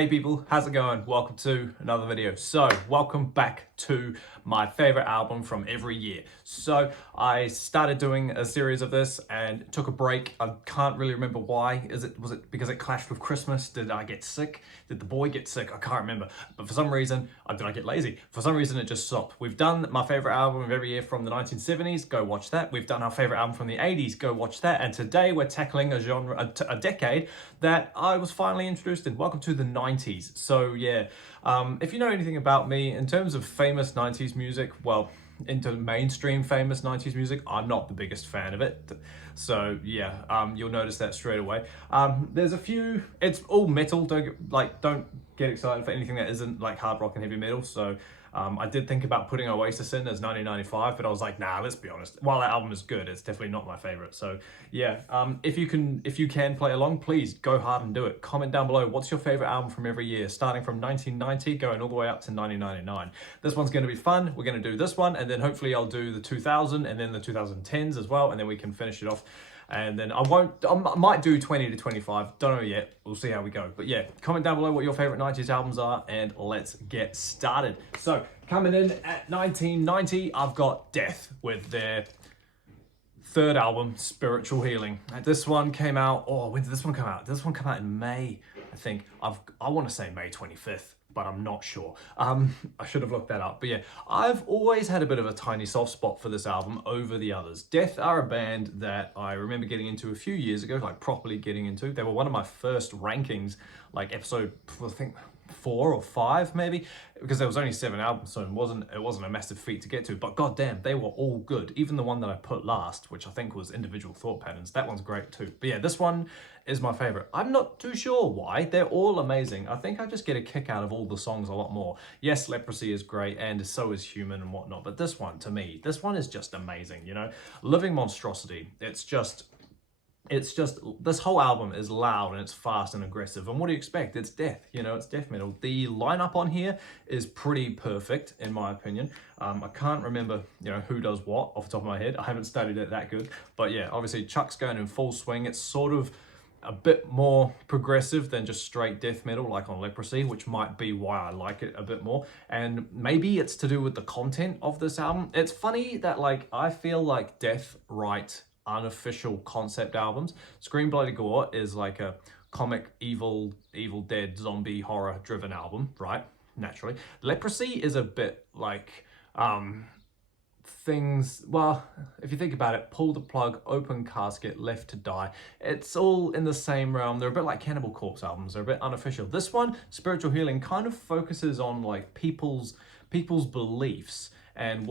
Hey people, how's it going? Welcome to another video. So, welcome back to my favorite album from every year. So, I started doing a series of this and took a break. I can't really remember why. Was it because it clashed with Christmas? Did I get sick? Did the boy get sick? I can't remember. But for some reason, did I get lazy? For some reason, it just stopped. We've done my favorite album of every year from the 1970s. Go watch that. We've done our favorite album from the 80s. Go watch that. And today, we're tackling a decade that I was finally introduced in. Welcome to the 90s. So yeah, if you know anything about me in terms of famous 90s music, well, into mainstream famous 90s music, I'm not the biggest fan of it. So yeah, you'll notice that straight away. There's a few, it's all metal, don't get excited for anything that isn't like hard rock and heavy metal. So I did think about putting Oasis in as 1995, but I was like, nah, let's be honest. While that album is good, it's definitely not my favorite. So yeah, if you can play along, please go hard and do it. Comment down below, what's your favorite album from every year, starting from 1990, going all the way up to 1999. This one's going to be fun. We're going to do this one, and then hopefully I'll do the 2000 and then the 2010s as well, and then we can finish it off. And then I might do 20 to 25, don't know yet, we'll see how we go. But yeah, comment down below what your favorite 90s albums are, and let's get started. So, coming in at 1990, I've got Death with their third album, Spiritual Healing. This one came out, when did this one come out? This one came out in May, I think. I want to say May 25th. But I'm not sure. I should have looked that up. But yeah, I've always had a bit of a tiny soft spot for this album over the others. Death are a band that I remember getting into a few years ago, like properly getting into. They were one of my first rankings, like episode, I think, 4 or 5 maybe, because there was only 7 albums, so it wasn't a massive feat to get to, but goddamn, they were all good. Even the one that I put last, which I think was Individual Thought Patterns, that one's great too. But yeah, this one is my favorite. I'm not too sure why. They're all amazing. I think I just get a kick out of all the songs a lot more. Yes, Leprosy is great, and so is Human and whatnot, but this one, to me, this one is just amazing, you know? Living Monstrosity, it's just, this whole album is loud and it's fast and aggressive. And what do you expect? It's death, you know, it's death metal. The lineup on here is pretty perfect, in my opinion. I can't remember, you know, who does what off the top of my head. I haven't studied it that good. But yeah, obviously Chuck's going in full swing. It's sort of a bit more progressive than just straight death metal like on Leprosy, which might be why I like it a bit more. And maybe it's to do with the content of this album. It's funny that, like, I feel like Death write unofficial concept albums. Scream Bloody Gore is like a comic Evil Dead zombie horror driven album, right? Naturally. Leprosy is a bit like things, well, if you think about it, Pull the Plug, Open Casket, Left to Die, it's all in the same realm. They're a bit like Cannibal Corpse albums. They're a bit unofficial. This one, Spiritual Healing, kind of focuses on like people's beliefs and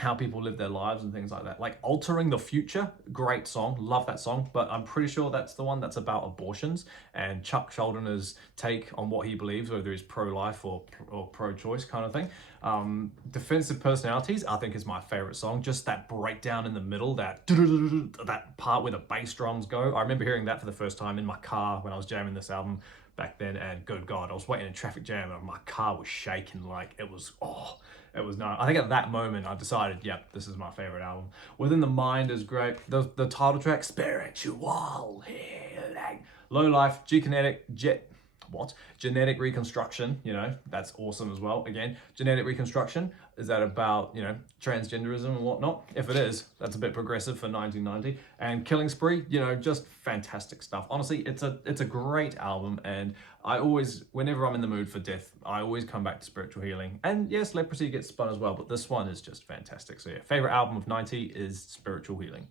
how people live their lives and things like that. Like Altering the Future, great song, love that song, but I'm pretty sure that's the one that's about abortions and Chuck Schuldiner take on what he believes, whether he's pro-life or pro-choice kind of thing. Defensive Personalities, I think, is my favorite song. Just that breakdown in the middle, that part where the bass drums go. I remember hearing that for the first time in my car when I was jamming this album back then, and good God, I was waiting in a traffic jam and my car was shaking like it was nice. I think at that moment I decided, yep, this is my favorite album. Within the Mind is great. The title track, Spiritual Healing. Low Life, Genetic Reconstruction, you know, that's awesome as well. Again, Genetic Reconstruction, is that about, you know, transgenderism and whatnot? If it is, that's a bit progressive for 1990. And Killing Spree, you know, just fantastic stuff. Honestly, it's a great album, and I always, whenever I'm in the mood for death, I always come back to Spiritual Healing. And yes, Leprosy gets spun as well, but this one is just fantastic. So yeah, favorite album of 90 is Spiritual Healing.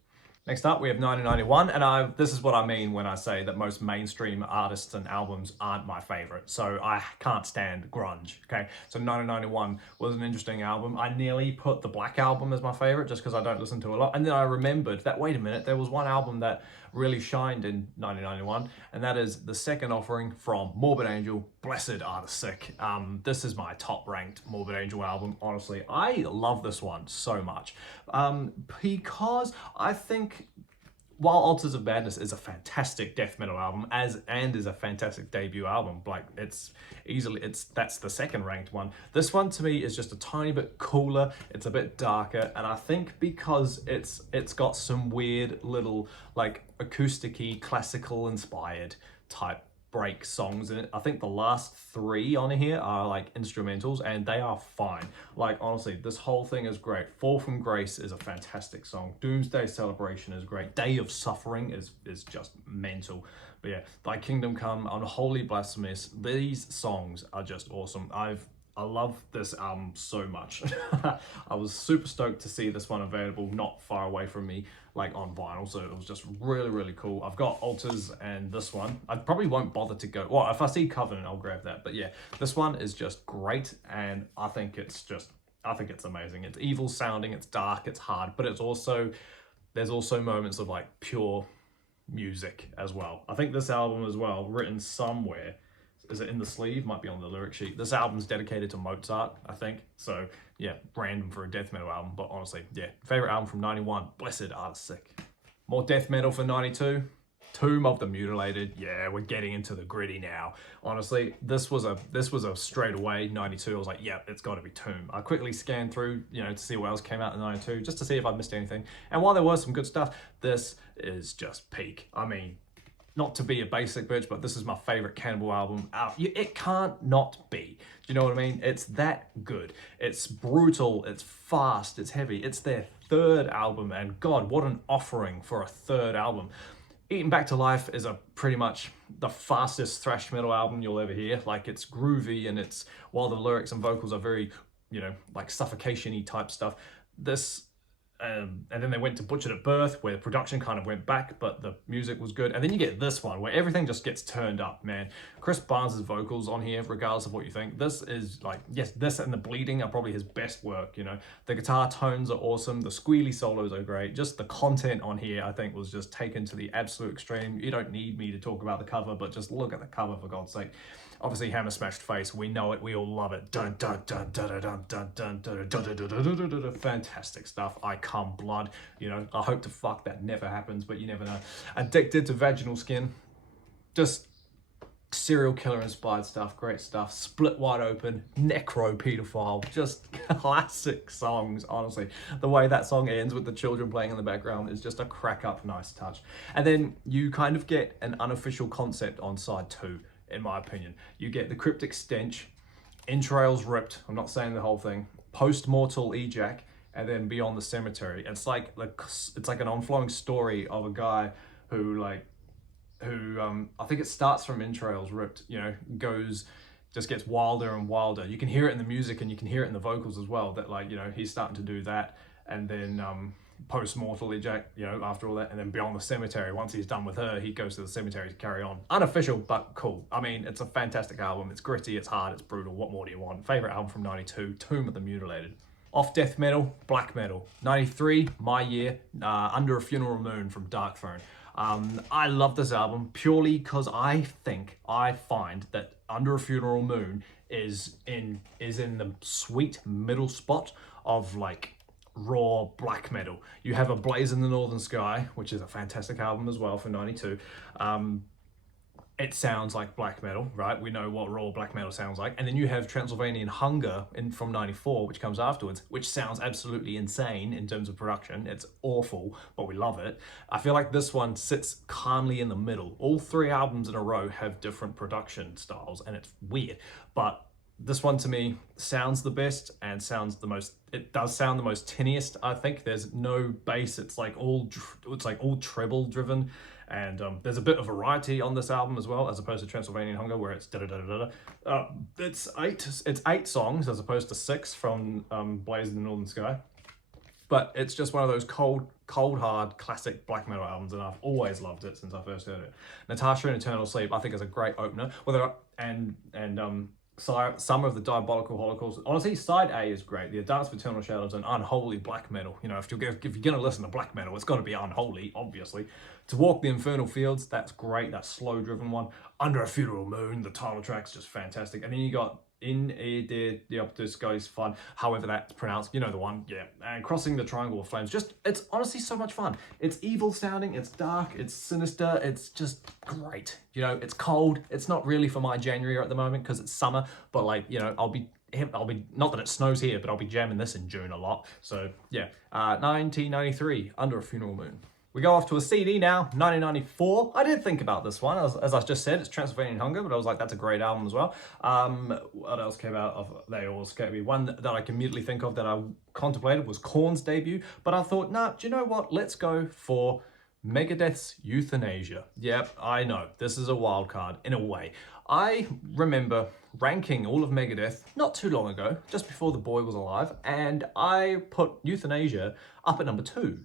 Next up, we have 1991, and this is what I mean when I say that most mainstream artists and albums aren't my favorite. So I can't stand grunge, okay? So 1991 was an interesting album. I nearly put the Black Album as my favorite just because I don't listen to a lot. And then I remembered that, wait a minute, there was one album that really shined in 1991, and that is The Second Offering from Morbid Angel, Blessed Are the Sick. This is my top ranked Morbid Angel album, honestly. I love this one so much because I think while Altars of Madness is a fantastic death metal album, and is a fantastic debut album, like that's the second ranked one. This one to me is just a tiny bit cooler, it's a bit darker, and I think because it's got some weird little like acousticy, classical inspired type break songs in it. I think the last 3 on here are like instrumentals, and they are fine. Like, honestly, this whole thing is great. Fall from Grace is a fantastic song. Doomsday Celebration is great. Day of Suffering is just mental. But yeah, Thy Kingdom Come, Unholy Blasphemous, these songs are just awesome. I love this album so much. I was super stoked to see this one available not far away from me, like on vinyl, so it was just really, really cool. I've got Altars and this one. I probably won't bother to go, well, if I see Covenant, I'll grab that. But yeah, this one is just great, and I think it's amazing. It's evil sounding, it's dark, it's hard, but there's also moments of like pure music as well. I think this album as well, written somewhere, is it in the sleeve? Might be on the lyric sheet. This album's dedicated to Mozart, I think. So yeah, random for a death metal album, but honestly, yeah. Favorite album from 91, Blessed Are the Sick. More death metal for 92, Tomb of the Mutilated. Yeah, we're getting into the gritty now. Honestly, this was a straight away 92. I was like, yeah, it's got to be Tomb. I quickly scanned through, to see what else came out in 92, just to see if I missed anything. And while there was some good stuff, this is just peak. I mean, not to be a basic bitch, but this is my favorite Cannibal album. It can't not be. Do you know what I mean? It's that good. It's brutal, it's fast, it's heavy. It's their 3rd album, and God, what an offering for a 3rd album. Eaten Back to Life is pretty much the fastest thrash metal album you'll ever hear. Like, it's groovy, and while the lyrics and vocals are very, like suffocation-y type stuff, and then they went to Butchered at Birth, where the production kind of went back, but the music was good. And then you get this one, where everything just gets turned up, man. Chris Barnes' vocals on here, regardless of what you think. This is like, yes, this and The Bleeding are probably his best work, The guitar tones are awesome. The squealy solos are great. Just the content on here, I think, was just taken to the absolute extreme. You don't need me to talk about the cover, but just look at the cover, for God's sake. Obviously, Hammer Smashed Face, we know it, we all love it. Dun dun dun dun dun dun dun dun dun dun dun. Fantastic stuff. I Come Blood. I hope to fuck that never happens, but you never know. Addicted to Vaginal Skin. Just serial killer inspired stuff, great stuff. Split Wide Open, Necro Pedophile, just classic songs, honestly. The way that song ends with the children playing in the background is just a crack up nice touch. And then you kind of get an unofficial concept on side 2. In my opinion, you get the Cryptic Stench, Entrails Ripped, I'm not saying the whole thing, Post-Mortal Ejac, and then Beyond the Cemetery. It's like an onflowing story of a guy who I think it starts from Entrails Ripped, just gets wilder and wilder. You can hear it in the music, and you can hear it in the vocals as well, that he's starting to do that. And then Post-Mortal Ejac, after all that, and then Beyond the Cemetery. Once he's done with her, he goes to the cemetery to carry on. Unofficial, but cool. I mean, it's a fantastic album. It's gritty, it's hard, it's brutal. What more do you want? Favorite album from 92, Tomb of the Mutilated. Off death metal, black metal. 93, my year, Under a Funeral Moon from Darkthrone. I love this album purely because I find that Under a Funeral Moon is in the sweet middle spot of like raw black metal. You have A Blaze in the Northern Sky, which is a fantastic album as well for 92. It sounds like black metal, right? We know what raw black metal sounds like. And then you have Transylvanian Hunger from 94, which comes afterwards, which sounds absolutely insane in terms of production. It's awful, but we love it. I feel like this one sits calmly in the middle. All 3 albums in a row have different production styles, and it's weird, but this one to me sounds the best and it does sound the most tinniest. I think there's no bass. It's like all treble driven, and there's a bit of variety on this album as well, as opposed to Transylvanian Hunger, where it's da da da da da. It's 8 songs as opposed to 6 from Blaze in the Northern Sky. But it's just one of those cold hard classic black metal albums, and I've always loved it since I first heard it. Natasha in Eternal Sleep, I think, is a great opener. Summer of the Diabolical Holocaust. Honestly, side A is great. The Dance of Eternal Shadows and Unholy black metal. If you're gonna listen to black metal, it's got to be unholy, obviously. To Walk the Infernal Fields, that's great. That slow driven one. Under a Funeral Moon, the title track's just fantastic. And then you got In A De Dioptus Goes Fun, however that's pronounced, the one, yeah. And Crossing the Triangle of Flames, it's honestly so much fun. It's evil sounding, it's dark, it's sinister, it's just great. It's cold. It's not really for my January at the moment because it's summer, but I'll be, not that it snows here, but I'll be jamming this in June a lot. So yeah, 1993, Under a Funeral Moon. We go off to a CD now, 1994. I did think about this one, as I just said, it's Transylvanian Hunger, but I was like, that's a great album as well. What else came out of, they all escaped me. One that I can immediately think of that I contemplated was Korn's debut, but I thought, nah, do you know what? Let's go for Megadeth's Euthanasia. Yep, I know, this is a wild card in a way. I remember ranking all of Megadeth not too long ago, just before the boy was alive, and I put Euthanasia up at number 2.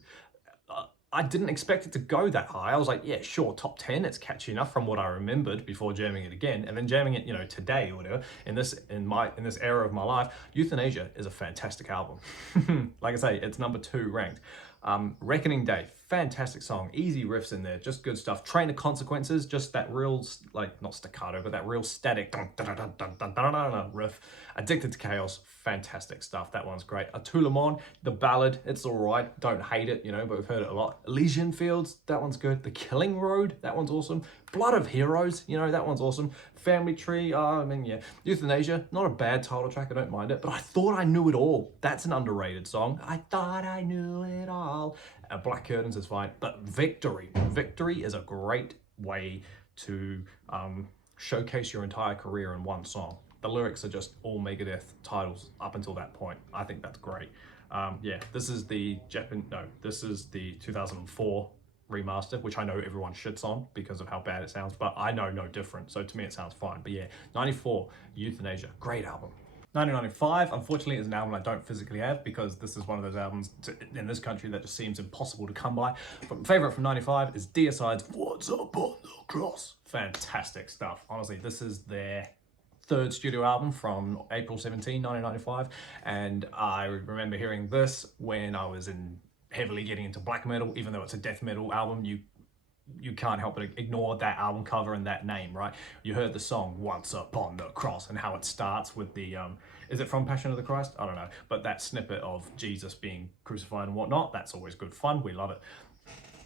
I didn't expect it to go that high. I was like, yeah, sure, top 10, it's catchy enough from what I remembered before jamming it again. And then jamming it, you know, today or whatever, in this era of my life, Euthanasia is a fantastic album. Like I say, it's number 2 ranked. Reckoning Day, fantastic song, easy riffs in there, just good stuff. Train of Consequences, just that real, like, not staccato, but that real static riff. Addicted to Chaos, fantastic stuff, that one's great. A Tout Le Monde, the ballad, it's all right, don't hate it, you know, but we've heard it a lot. Elysian Fields, that one's good. The Killing Road, that one's awesome. Blood of Heroes, you know, that one's awesome. Family Tree, I mean, yeah. Euthanasia, not a bad title track, I don't mind it, but I Thought I Knew It All, that's an underrated song. I thought I knew it all. Black Curtains is fine, but Victory is a great way to showcase your entire career in one song. The lyrics are just all Megadeth titles up until that point. I think that's great. Yeah, this is the 2004 remaster, which I know everyone shits on because of how bad it sounds, but I know no different, so to me it sounds fine. But yeah, 94, Euthanasia, great album. 1995, unfortunately, is an album I don't physically have because this is one of those albums in this country that just seems impossible to come by. But my favorite from 95 is Deicide's What's Up on the Cross. Fantastic stuff. Honestly, this is their 3rd studio album from April 17, 1995. And I remember hearing this when I was heavily getting into black metal. Even though it's a death metal album, you can't help but ignore that album cover and that name, right? You heard the song Once Upon the Cross and how it starts with the, is it from Passion of the Christ? I don't know. But that snippet of Jesus being crucified and whatnot, that's always good fun. We love it.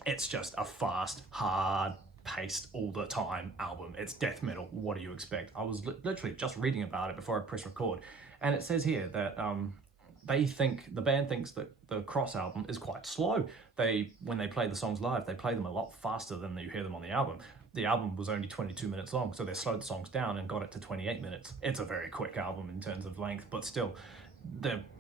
It's just a fast, hard paced all the time album. It's death metal. What do you expect? I was literally just reading about it before I press record. And it says here that, the band thinks that the Cross album is quite slow. When they play the songs live, they play them a lot faster than you hear them on the album. The album was only 22 minutes long, so they slowed the songs down and got it to 28 minutes. It's a very quick album in terms of length, but still,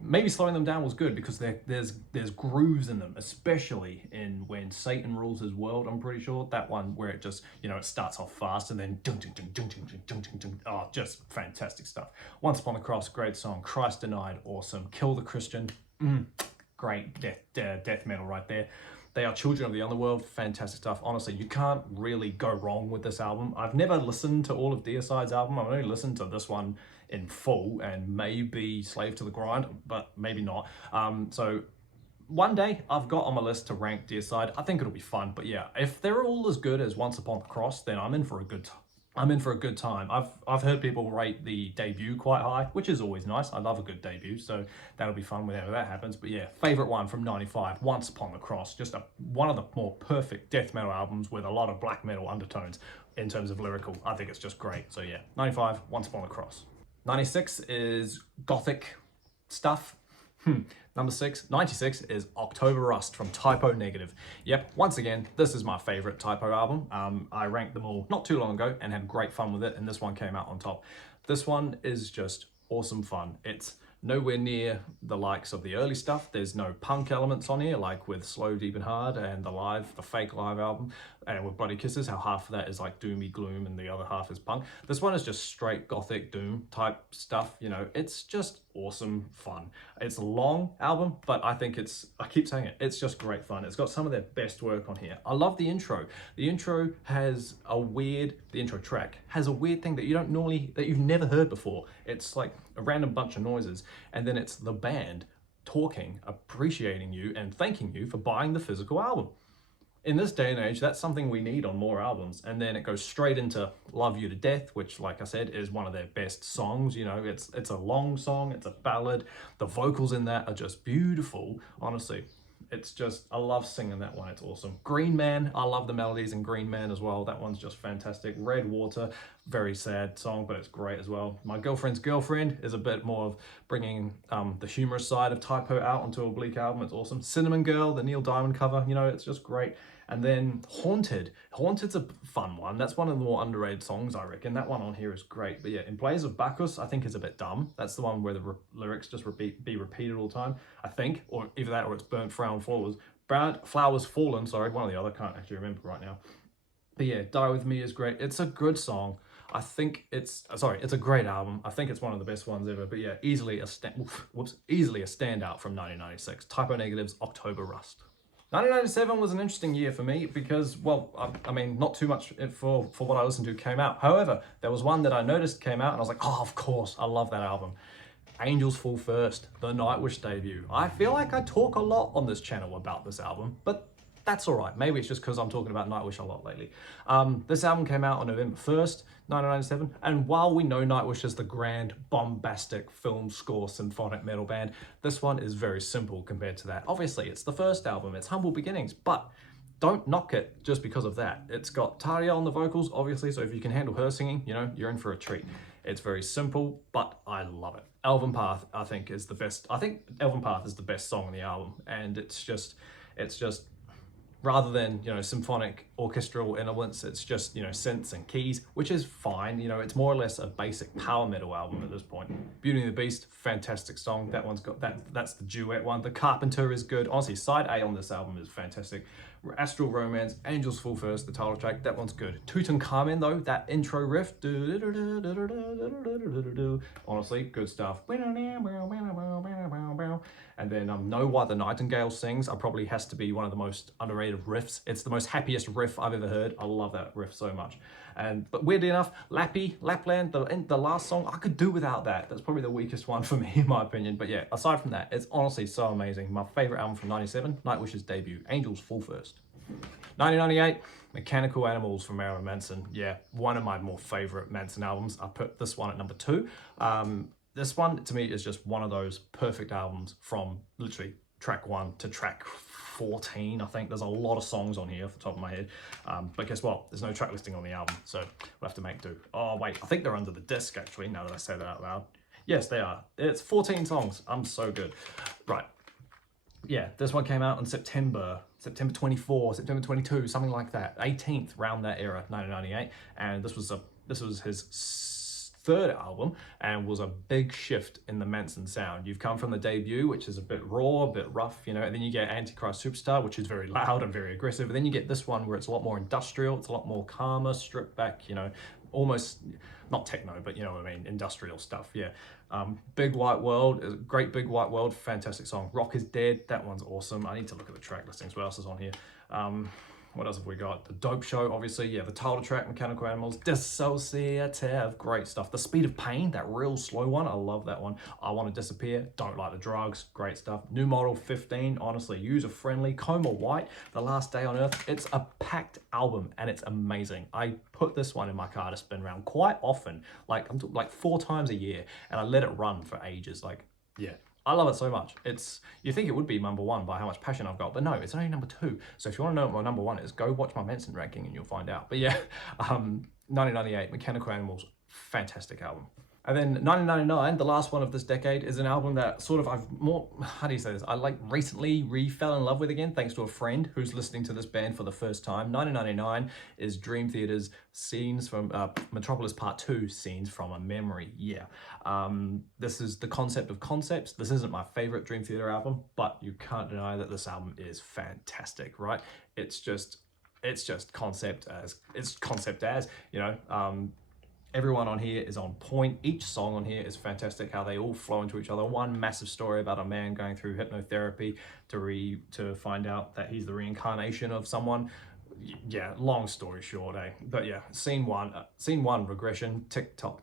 maybe slowing them down was good because there's grooves in them, especially in When Satan Rules His World. I'm pretty sure that one where it just, you know, it starts off fast and then oh, just fantastic stuff. Once Upon the Cross, great song. Christ Denied, awesome. Kill the Christian, great death metal right there. They Are Children of the Underworld, fantastic stuff. Honestly, you can't really go wrong with this album. I've never listened to all of Deicide's album. I've only listened to this one in full and maybe Slave to the Grind, but maybe not. So one day I've got on my list to rank Deicide. I think it'll be fun, but yeah, if they're all as good as Once Upon the Cross, then I'm in for a good time. I've heard people rate the debut quite high, which is always nice. I love a good debut, so that'll be fun whenever that happens. But yeah, favorite one from 95, Once Upon the Cross. Just one of the more perfect death metal albums with a lot of black metal undertones in terms of lyrical. I think it's just great. So yeah, 95, Once Upon the Cross. 96 is gothic stuff. Number 96 is October Rust from Type O Negative. Yep, once again, this is my favorite Type O album. I ranked them all not too long ago and had great fun with it, and this one came out on top. This one is just awesome fun. It's nowhere near the likes of the early stuff. There's no punk elements on here, like with Slow, Deep and Hard and the fake live album, and with Bloody Kisses, how half of that is like doomy gloom and the other half is punk. This one is just straight gothic doom type stuff, you know, it's just awesome fun. It's a long album, but I think I keep saying it, it's just great fun. It's got some of their best work on here. I love the intro. The intro track has a weird thing that you've never heard before. It's like a random bunch of noises, and then it's the band talking, appreciating you and thanking you for buying the physical album. In this day and age, that's something we need on more albums. And then it goes straight into Love You to Death, which, like I said, is one of their best songs. You know, it's a long song, it's a ballad. The vocals in that are just beautiful, honestly. It's just, I love singing that one, it's awesome. Green Man, I love the melodies in Green Man as well. That one's just fantastic. Red Water, very sad song, but it's great as well. My Girlfriend's Girlfriend is a bit more of bringing the humorous side of Type O out onto a bleak album. It's awesome. Cinnamon Girl, the Neil Diamond cover, you know, it's just great. And then Haunted. Haunted's a fun one. That's one of the more underrated songs, I reckon. That one on here is great. But yeah, In Blaze of Bacchus, I think is a bit dumb. That's the one where the lyrics just be repeated all the time, I think. Or either that or it's Burnt Flowers Fallen, sorry, one or the other. Can't actually remember right now. But yeah, Die With Me is great. It's a good song. I think it's a great album. I think it's one of the best ones ever. But yeah, easily a standout from 1996. Typo Negative's October Rust. 1997 was an interesting year for me because, well, I mean, not too much for what I listened to came out. However, there was one that I noticed came out and I was like, oh, of course, I love that album. Angels Fall First, the Nightwish debut. I feel like I talk a lot on this channel about this album, but that's all right. Maybe it's just because I'm talking about Nightwish a lot lately. This album came out on November 1st, 1997, and while we know Nightwish is the grand, bombastic film score symphonic metal band, this one is very simple compared to that. Obviously, it's the first album, it's humble beginnings, but don't knock it just because of that. It's got Tarja on the vocals, obviously, so if you can handle her singing, you know, you're in for a treat. It's very simple, but I love it. Elven Path, I think, is the best. I think Elven Path is the best song on the album, and it's just rather than, you know, symphonic orchestral elements, it's just, you know, synths and keys, which is fine. You know, it's more or less a basic power metal album at this point. Beauty and the Beast, fantastic song. That one's got that's the duet one. The Carpenter is good. Honestly, side A on this album is fantastic. Astral Romance, Angels Fall First, the title track, that one's good. Tutankhamen though, that intro riff, honestly, good stuff. And then No Why the Nightingale Sings probably has to be one of the most underrated riffs. It's the most happiest riff I've ever heard. I love that riff so much. But weirdly enough, Lapland, the last song, I could do without that. That's probably the weakest one for me in my opinion. But yeah, aside from that, it's honestly so amazing. My favorite album from 97, Nightwish's debut, Angels Fall First. 1998, Mechanical Animals from Marilyn Manson. Yeah, one of my more favorite Manson albums. I put this one at number 2. This one, to me, is just one of those perfect albums from literally track 1 to track 14, I think. There's a lot of songs on here off the top of my head. But guess what? There's no track listing on the album, so we'll have to make do. Oh, wait, I think they're under the disc, actually, now that I say that out loud. Yes, they are. It's 14 songs. I'm so good. Right. Yeah, this one came out in September 24, September 22, something like that. 18th, around that era, 1998. And this was his third album and was a big shift in the Manson sound. You've come from the debut, which is a bit raw, a bit rough, you know, and then you get Antichrist Superstar, which is very loud and very aggressive. And then you get this one where it's a lot more industrial, it's a lot more calmer, stripped back, you know, almost not techno, but you know what I mean, industrial stuff. Yeah. Big White World is a great. Big White World, fantastic song. Rock is Dead, that one's awesome. I need to look at the track listings. What else is on here? What else have we got? The Dope Show, obviously. Yeah, the title track, Mechanical Animals. Dissociative, great stuff. The Speed of Pain, that real slow one, I love that one. I Want to Disappear, Don't Like the Drugs, great stuff. New Model 15, honestly, user-friendly. Coma White, The Last Day on Earth. It's a packed album, and it's amazing. I put this one in my car to spin around quite often, like 4 times a year, and I let it run for ages. Like, yeah. I love it so much. You think it would be number 1 by how much passion I've got, but no, it's only number 2. So if you want to know what my number 1 is, go watch my Manson ranking and you'll find out. But yeah, 1998, Mechanical Animals, fantastic album. And then 1999, the last one of this decade, is an album that sort of how do you say this? I like recently fell in love with again, thanks to a friend who's listening to this band for the first time. 1999 is Dream Theater's Scenes from Metropolis Part 2, Scenes from a Memory. Yeah. This is the concept of concepts. This isn't my favorite Dream Theater album, but you can't deny that this album is fantastic, right? It's just concept as, you know, everyone on here is on point. Each song on here is fantastic, how they all flow into each other. One massive story about a man going through hypnotherapy to find out that he's the reincarnation of someone. Yeah, long story short, eh? But yeah, scene one, Regression, tick tock,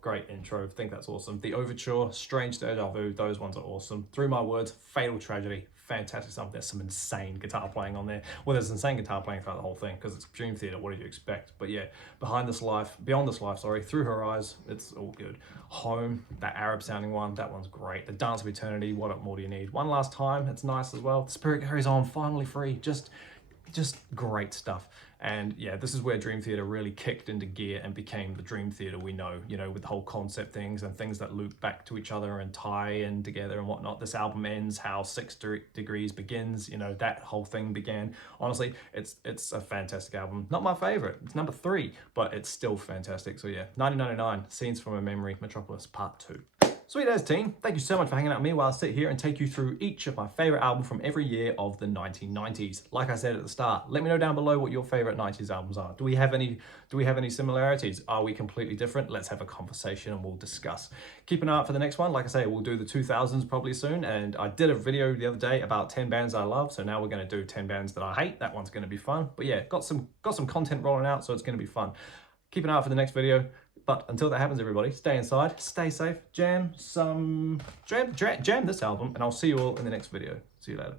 great intro. I think that's awesome. The Overture, Strange Deja Vu, those ones are awesome. Through My Words, Fatal Tragedy, fantastic stuff. There's some insane guitar playing on there. Well, there's insane guitar playing throughout the whole thing because it's Dream Theater. What did you expect? But yeah, Beyond This Life, Through Her Eyes, it's all good. Home, that Arab sounding one, that one's great. The Dance of Eternity, What More Do You Need? One Last Time, it's nice as well. The Spirit Carries On, Finally Free, just just great stuff. And yeah, this is where Dream Theater really kicked into gear and became the Dream Theater we know, you know, with the whole concept things and things that loop back to each other and tie in together and whatnot. This album ends how 6 Degrees begins, you know, that whole thing began. Honestly, it's a fantastic album. Not my favorite, it's number 3, but it's still fantastic. So yeah, 1999, Scenes from a Memory, Metropolis Part 2. Sweet as team, thank you so much for hanging out with me while I sit here and take you through each of my favorite albums from every year of the 1990s. Like I said at the start, let me know down below what your favorite 90s albums are. Do we have any similarities? Are we completely different? Let's have a conversation and we'll discuss. Keep an eye out for the next one. Like I say, we'll do the 2000s probably soon, and I did a video the other day about 10 bands I love, so now we're going to do 10 bands that I hate. That one's going to be fun. But yeah, got some content rolling out, so it's going to be fun. Keep an eye out for the next video. But until that happens, everybody, stay inside, stay safe, jam this album, and I'll see you all in the next video. See you later.